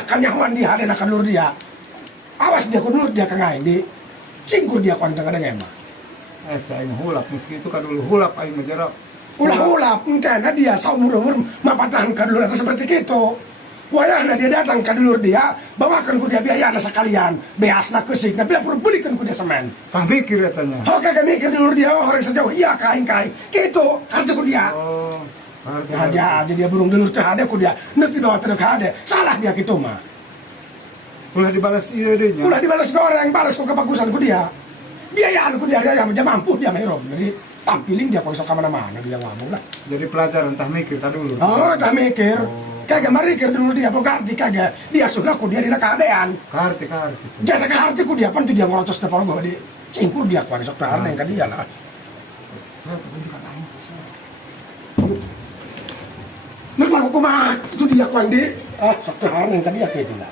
dah kanyawan dia ada nak kalur dia. Awas dia kunur dia kangain di cingkur dia kuan tengah dengan mah. Saya ini hulap meski itu kan dulu hulap aing menjerap. Ulah-ulah mungkin dia saumur-umur mapatahan kadulur seperti itu. Wayahna dia datang kadulur dia, bawakan ku dia biaya sekalian, beasna kesik, tapi perlu belikan ku dia semen. Tah mikir katanya. Oh kagak mikir dulur dia orang sejauh iya kain gitu harta ku dia. Oh, arti Aja dia burung dulur teh ada ku dia, nanti bawa terus ada, salah dia gitu mah. ulah dibalas iya deh nya. Ulah dibalas goreng, balas ku kebagusan ku dia. Biayaan ku dia yang mampu dia mah jadi tampilin dia kalau sok mana-mana dia ngomong lah. Jadi pelajaran tah mikir tah dulu. Oh, tak mikir. Kagak marikir dulu dia Bogarti kagak. Dia sudah ku dia di keadaan. Karti. Jadi ke ku dia pan tu dia ngorotos depan gua di cingkur dia ku sok tahar yang dia lah. Memang aku mah itu dia ku di sok tahar yang dia kayak itu lah.